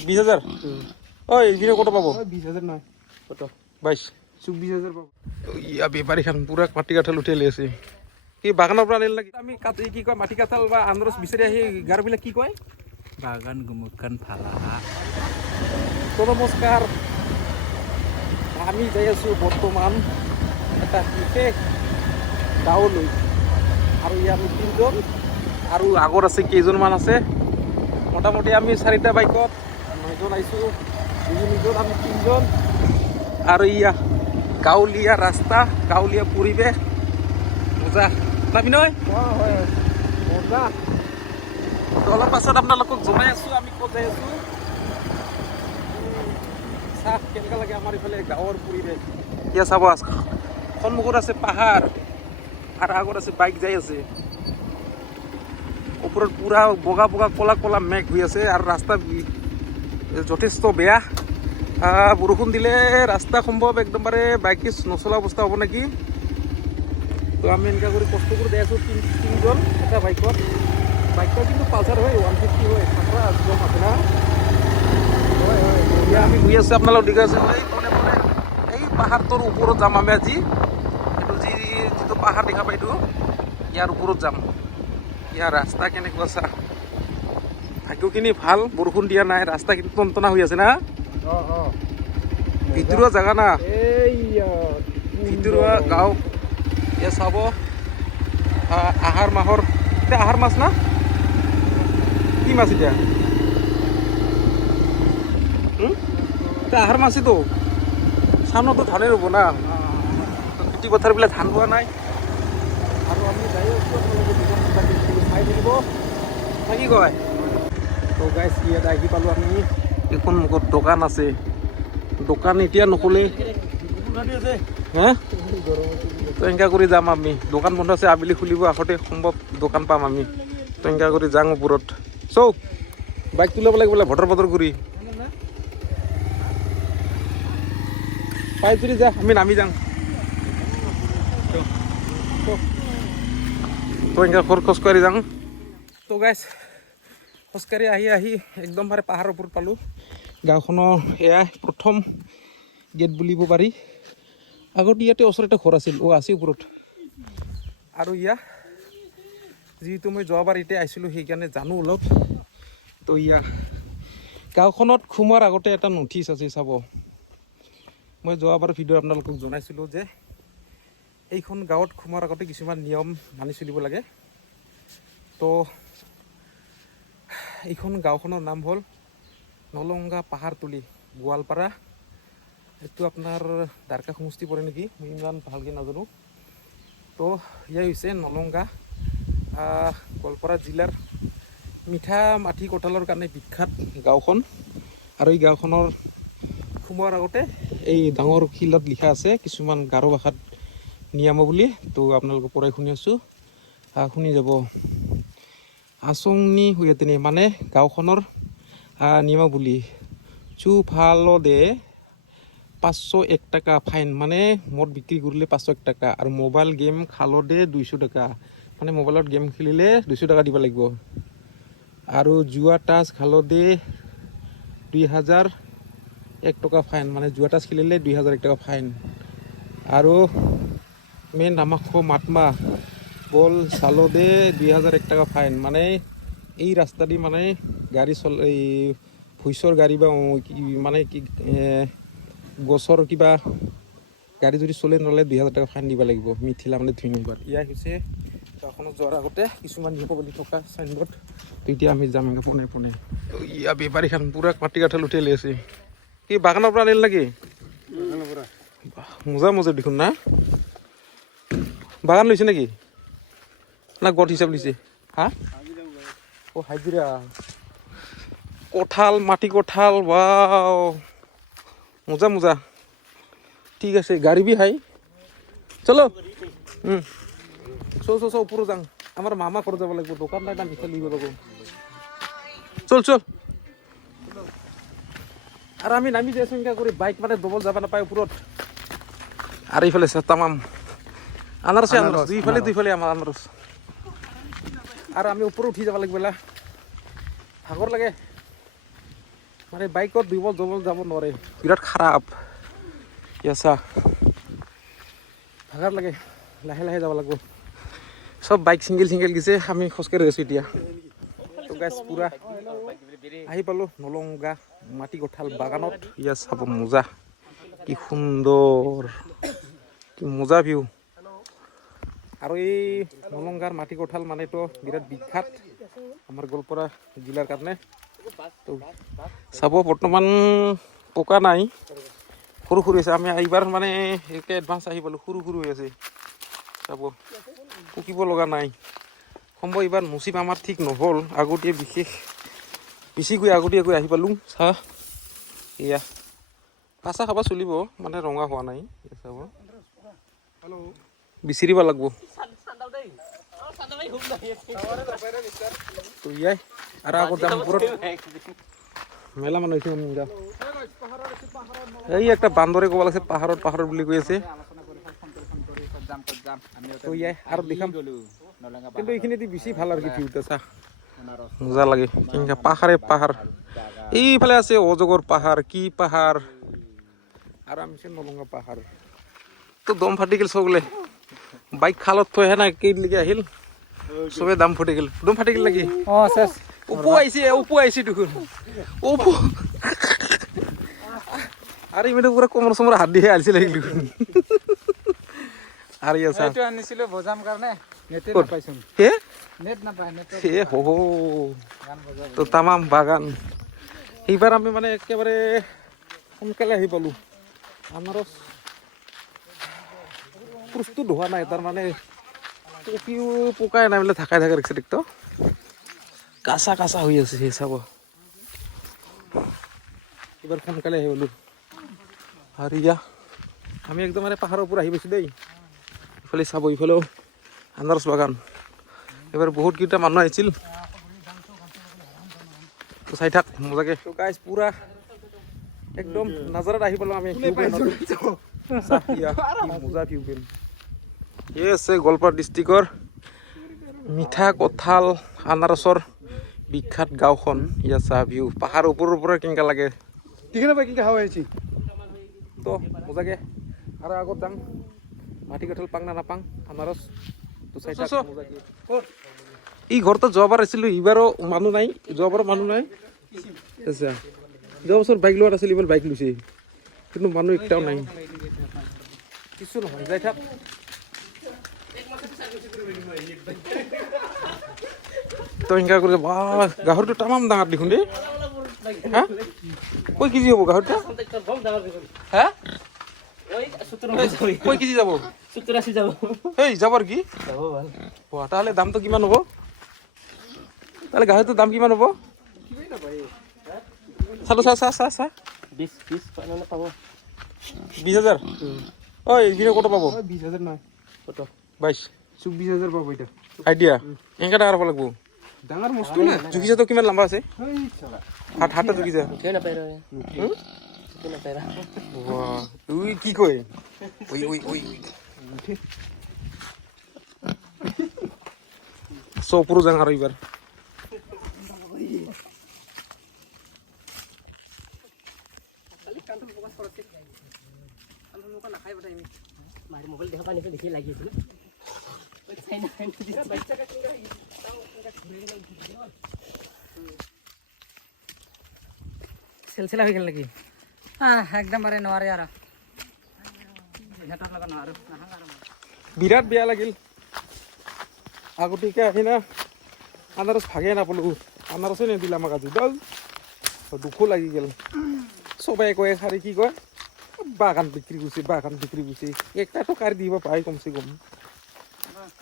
20,000 ওই এইপিনে কত পাবো 20,000 নয় কত 22 24,000 পাবো ইয়া বেপাৰী খান পুৰা মাটি কাঠাল উঠাই লৈ আছে কি বাগানৰ পৰা আনিল নেকি আমি কি কয় মাটি কাঠাল বা আনাৰস বিচাৰি আহি গাৰবিলাক কি কয় বাগান গুমুকান ফালাহা নমস্কাৰ আমি যাই আছোঁ বৰ্তমান এটা বিশেষ গাঁৱলৈ আৰু ইয়াত আমি 3জন আৰু আগত আছে কেইজনমান আছে মোটামুটি আমি 4টা বাইকত 9জন আহিছোঁ 2জন আমি 3জন আৰু ইয়া গাঁৱলীয়া ৰাস্তা গাঁৱলীয়া পৰিৱেশ মজা না বিনয় হয় মজা তো অলপ পাছত আপোনালোকক জনাই আছোঁ আমি ক'ত যাই আছোঁ চাহ কেনেকুৱা লাগে আমাৰ ইফালে গাঁৱৰ পৰিৱেশ এতিয়া চাব সন্মুখত আছে পাহাৰ আৰু আগত আছে বাইক যাই আছে ওপৰত পুৰা বগা বগা কলা কলা মেঘ হৈ আছে আৰু ৰাস্তা যথেষ্ট বেয়া বৰষুণ দিলে ৰাস্তা সম্ভৱ একদমবাৰে বাইক নচলা অৱস্থা হ'ব নেকি তো আমি এনেকুৱা কৰি কষ্ট কৰি যাই আছোঁ 3জন এটা বাইকটা কিন্তু পালচাৰ হয় 150 হয় খাতৰা একদম আছে না এতিয়া আমি গৈ আছোঁ আপোনালোক দেখি আছে এই পাহাৰটোৰ ওপৰত যাম আমি আজি এইটো যিটো পাহাৰ দেখা পাই এইটো ইয়াৰ ওপৰত যাম ইয়াৰ ৰাস্তা কেনেকুৱা চা ভাগ্যখিনি ভাল বৰষুণ দিয়া নাই ৰাস্তা কিন্তু টনটনা হৈ আছে না ভিতৰুৱা জেগা না ভিতৰুৱা গাঁও এয়া চাব আহাৰ মাহৰ এতিয়া আহাৰ মাছ না কি মাছ এতিয়া আহাৰ মাছেতো চানতো ধানে ৰুব না খেতি পথাৰবিলাক ধান ৰোৱা নাই আৰু আমি যাই আছোঁ চাই থাকিব কি কয় তো গাইছ ইয়াত আহি পালোঁ আমি এখন মুখত দোকান আছে দোকান এতিয়া নকলে হে তো এনেকুৱা কৰি যাম আমি দোকান বন্ধ আছে আবেলি খুলিব আগতে সম্ভৱ দোকান পাম আমি তো এনেকুৱা কৰি যাওঁ ওপৰত চৌ বাইক তুলিব লাগিব বোলে ভটৰ ভটৰ কৰি পাই যদি যা আমি নামি যাওঁ তো এনেকৈ খোজকাঢ়ি যাওঁ তো গাইছ খোজকাঢ়ি আহি একদমবাৰে পাহাৰৰ ওপৰত পালোঁ গাঁওখনৰ এয়া প্ৰথম গেট বুলিব পাৰি আগতে ইয়াতে ওচৰতে ঘৰ আছিল আছে ওপৰত আৰু যিহেতু মই যোৱাবাৰ এতিয়া আহিছিলোঁ সেইকাৰণে জানো অলপ তো গাঁওখনত সোমোৱাৰ আগতে এটা নটিচ আছে চাব মই যোৱাবাৰ ভিডিঅ' আপোনালোকক জনাইছিলোঁ যে এইখন গাঁৱত সোমোৱাৰ আগতে কিছুমান নিয়ম মানি চলিব লাগে তো এইখন গাঁওখনৰ নাম হ'ল নলংগা পাহাৰতলি গোৱালপাৰা এইটো আপোনাৰ দ্বাৰকা সমষ্টি পৰে নেকি মই ইমান ভালকৈ নাজানো তো এয়াই হৈছে নলংগা গোৱালপাৰা জিলাৰ মিঠা মাটি কঁঠালৰ কাৰণে বিখ্যাত গাঁওখন আৰু এই গাঁওখনৰ সোমোৱাৰ আগতে এই ডাঙৰ শিলত লিখা আছে কিছুমান গাৰো ভাষাত নিয়মাৱলী তো আপোনালোকৰ পৰাই শুনি আছোঁ শুনি যাব আচংনি হৈ তেনে মানে গাঁওখনৰ নিয়মাৱলী চুফালদে 501 টাকা ফাইন মানে মদ বিক্ৰী কৰিলে 501 টাকা আৰু মোবাইল গেম খালদে 200 টাকা মানে মোবাইলত গেম খেলিলে 200 টাকা দিব লাগিব আৰু জুৱা টাচ খালদে 2001 টকা ফাইন মানে জুৱা টাচ খেলিলে 2001 টকা ফাইন আৰু মেইন নামাক্ষ মাতমা বল চালদে 2001 টাকা ফাইন মানে এই ৰাস্তা দি মানে গাড়ী এই ভইচৰ গাড়ী বা মানে কি গছৰ কিবা গাড়ী যদি চলে নহ'লে 2000 টাকা ফাইন দিব লাগিব মিথিলা মানে 2 নম্বৰ ইয়া হৈছে গাঁওখনত যোৱাৰ আগতে কিছুমান নিয়মাৱলী থকা চাইনবোৰ্ড তেতিয়া আমি যাম পোনে পোনে ইয়া বেপাৰী খান পুৰা মাটি কাঠাল উঠাই লৈ আছে কি বাগানৰ পৰা আনিল নেকি মজা দেখোন না বাগান লৈছে নেকি না গট হিচাপ লৈছে হা হাজিৰা কঁঠাল মাটি কঁঠাল ৱাও মজা ঠিক আছে গাড়ী বি হাই চলো চল ওপৰত যাওঁ আমাৰ মামা ঘৰত যাব লাগিব দোকান নাই মিঠা লিব যাব চল আৰু আমি নামি যাইছোঁ এনেকুৱা কৰি বাইক মানে ডবল যাব নাপায় ওপৰত আৰু এইফালে তামাম আনাৰস দুইফালে আমাৰ আনাৰস আৰু আমি ওপৰত উঠি যাব লাগিব ভাগৰ লাগে মানে বাইকত বিপদ যাব নোৱাৰে বিৰাট খাৰাপ ইয়াছা ভাগাৰ লাগে লাহে লাহে যাব লাগিব সব বাইক চিংগেল গেছে আমি খোজকাঢ়ি আছোঁ এতিয়া তো গাইছ পুৰা আহি পালোঁ নলংগা মাটি কঁঠাল বাগানত ইয়াত চাব মজা কি সুন্দৰ কি মজা ভিউ আৰু এই নলংগাৰ মাটি কঁঠাল মানেতো বিৰাট বিখ্যাত আমাৰ গোৱালপাৰা জিলাৰ কাৰণে তো চাব বৰ্তমান পকা নাই সৰু হৈছে আমি এইবাৰ মানে একে এডভান্স আহি পালোঁ সৰু হৈ আছে চাব পকিব লগা নাই সম্ভৱ এইবাৰ নচিব আমাৰ ঠিক নহ'ল আগতীয়াকৈ আহি পালোঁ চাহ এয়া কাঁচা খাব চলিব মানে ৰঙা হোৱা নাই চাব বিচাৰিব লাগিব তো ইয়াই আৰু আগত যাম ওপৰত মেলা মানুহ হৈছে এই একটা বান্দৰে ক'ব লাগিছে পাহাৰত বুলি কৈ আছে তো ইয়াই আৰু দেখাম কিন্তু এইখিনিতে বেছি ভাল আৰু কি ভিউটা চা মজা লাগে কিন্তু পাহাৰ এইফালে আছে অজগৰ পাহাৰ কি পাহাৰ আৰু আমি নলংগা পাহাৰ তো দম ফাটি গেল চবলে বাইক খালত থৈ হে না কেইলৈকে আহিল চবে দম ফাটি গেল নেকি উপু আহিছে দেখোন উপু আৰু ইমানে পুৰা কোমৰ চমৰ হাত দিহে আহিছিল দেখোন আৰু ইয়াছা এইটো আনিছিলো বজাম কাৰণে নেটে নাপাইছোন নেট নাপায় তো তামাম বাগান এইবাৰ আমি মানে একেবাৰে সোনকালে আহি পালোঁ আনাৰস প্ৰস্তুত হোৱা নাই তাৰ মানে পকিও পকাই নাই বোলে থাকাই ৰাখিছে দেখতো কাঁচা হৈ আছে সেই চাব এইবাৰ সোনকালে আহি পালোঁ আৰু ইয়া আমি একদম মানে পাহাৰৰ ওপৰত আহি পাইছোঁ দেই ইফালে চাব ইফালেও আনাৰস বাগান এবাৰ বহুতকেইটা মানুহ আহিছিল তো চাই থাক মজাকে তো গাইজ পুৰা একদম নাজাৰাত আহি পালোঁ আমি মজা ভিউ পইণ্ট এই আছে গোৱালপাৰা ডিষ্ট্ৰিক্টৰ মিঠা কঁঠাল আনাৰসৰ বিখ্যাত গাঁওখন ইয়াত চাহ ভিউ পাহাৰ ওপৰৰ পৰা কেনেকুৱা লাগে কেনেকুৱা হাৱা আহিছে তো মজাকে আৰু আগত যাম মাটি কঁঠাল পাং না নাপাং আনাৰস তো চাই থাক মজাকে এই ঘৰটো যোৱাবাৰ আছিলোঁ এইবাৰো মানুহ নাই আচ্ছা যোৱা বছৰ বাইক লোৱাত আছিল এইবাৰ বাইক লৈছে কিন্তু মানুহ একটাও নাই কিছু নহয় যাই থাক তো এনেকুৱা কৰি গাহৰিটো তামাম ডাঙৰ দেখোন দেই হা কৈ কেজি হ'ব গাহৰিটো হা কৈ কেজি যাব এই যাব আৰু কি তাহলে দামটো কিমান হ'ব তাহলে গাহৰিটোৰ দাম কিমান হ'ব চালো চা 20,000 ঐ এইখিনি কত পাব 20,000 নহয় কত 22 24,000 পাব এটা আইডিয়া এনেকা ডাঙৰ হ'ব লাগিব ডাঙৰ বস্তু না জুখিছাটো কিমান লম্বা আছে এই চালা হাতটা জুখিছা উই কি কয় ওই সপুরো যাং আর এবার সিলসিলা হয়ে গেল নাকি একদম বারে নোৱাৰে আৰু বিৰাট বেয়া লাগিল আগতীয়াকৈ আহি না আনাৰস ভাগে নাপালোঁ আনাৰসে নিদিলে আমাক আজি দুখো লাগি গ'ল চবেই কয় খাৰি কি কয় বাগান বিক্ৰী কৰিছে একটাতো কাঢ়ি দিব পাই কমচে কম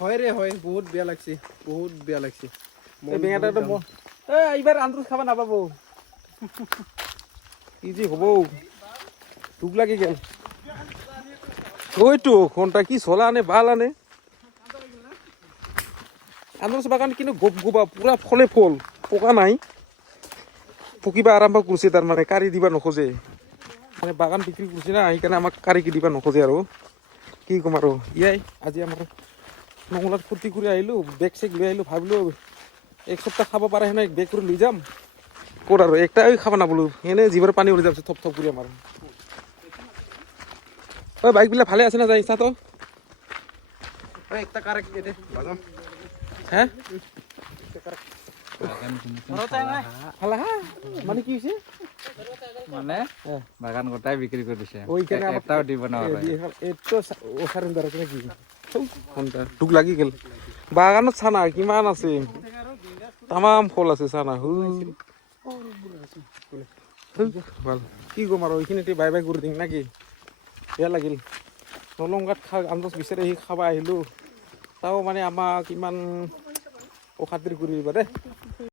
হয় ৰে হয় বহুত বেয়া লাগছে এই বেঙাটাটো এইবাৰ আনাৰস খাব নাপাব কি যে হ'ব দুখ লাগি গেল ওইটো কোনটা কি চলা আনে ভাল আনে আনাৰস বাগান কিন্তু গোবা পুৰা ফলে ফল পকা নাই পকিবা আৰম্ভ কৰিছে তাৰমানে কাঢ়ি দিবা নোখোজে মানে বাগান বিক্ৰী কৰিছে না সেইকাৰণে আমাক কাঢ়ি দিবা নোখোজে আৰু কি ক'ম আৰু ইয়াই আজি আমাৰ নঙলাত ফূৰ্তি কৰি আহিলোঁ বেগ চেগ লৈ আহিলোঁ ভাবিলোঁ এক সপ্তাহ খাব পাৰে সেনে বেগ কৰি লৈ যাম ক'ত আৰু একটা খাবা না বোলো এনে জিভাৰ পানী ওলাই যাবছে থপ থপ কৰি আমাৰ ঐ বাইকবিলাক ভালে আছে না যাই চা তো ওই একটা কারেক কেটে বাজাম হে ঘৰত আহে নাই? ভালে হা মানে কি হৈছে মানে বাগান গোটাই বিক্ৰী কৰি দিছে ওইখানে আমাৰ এটাও দিব নোৱাৰে এইটো ওখানে দাঁড়াতে নাকি দুখ লাগি গেল বাগানত চানা কিমান আছে তামাম ফল আছে চানা ভাল কি ক'ম আৰু এইখিনিতে বাই বাই কৰি দিম নাকি বেয়া লাগিল নলংগাত আন্দাজ বিচাৰি আহি খাব আহিলোঁ তাও মানে আমাক ইমান অখাতিৰ কৰি দিবা দেই